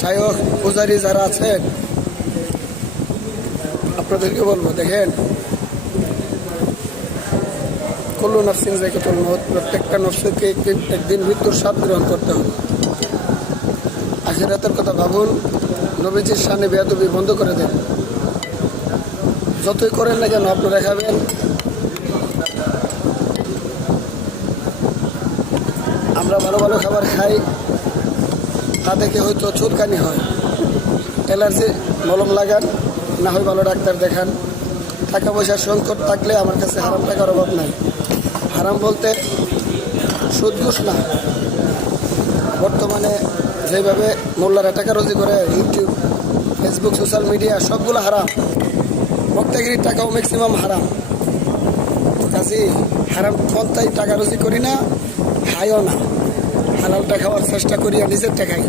শায়খ পূজারী যারা আছেন আপনাদেরকে বলবো, দেখেন কুল্লু নাফসিন যায়কাতুল মউত, প্রত্যেকটা নফসকে একদিন মৃত্যুর স্বাদ গ্রহণ করতে হবে। আখিরাতের কথা ভাবুন, নবীজির সামনে বেয়াদবি বন্ধ করে দেন। যতই করেন না কেন আপনারা খাবেন। আমরা ভালো ভালো খাবার খাই, তা থেকে হয়তো চুলকানি হয়, অ্যালার্জি মলম লাগান, না হয় ভালো ডাক্তার দেখান। টাকা পয়সার সংকট থাকলে আমার কাছে হারাম টাকার অভাব নাই। হারাম বলতে সুদ ঘুষ না, বর্তমানে যেভাবে মোল্লারা টাকা রোজি করে, ইউটিউব, ফেসবুক, সোশ্যাল মিডিয়া সবগুলো হারাম। বক্তাগিরির টাকাও ম্যাক্সিমাম হারাম। কাজে হারাম পন্থায় টাকা রুজি করি না, খাইও না, হালালটা খাওয়ার চেষ্টা করি আর নিজের টাকাই।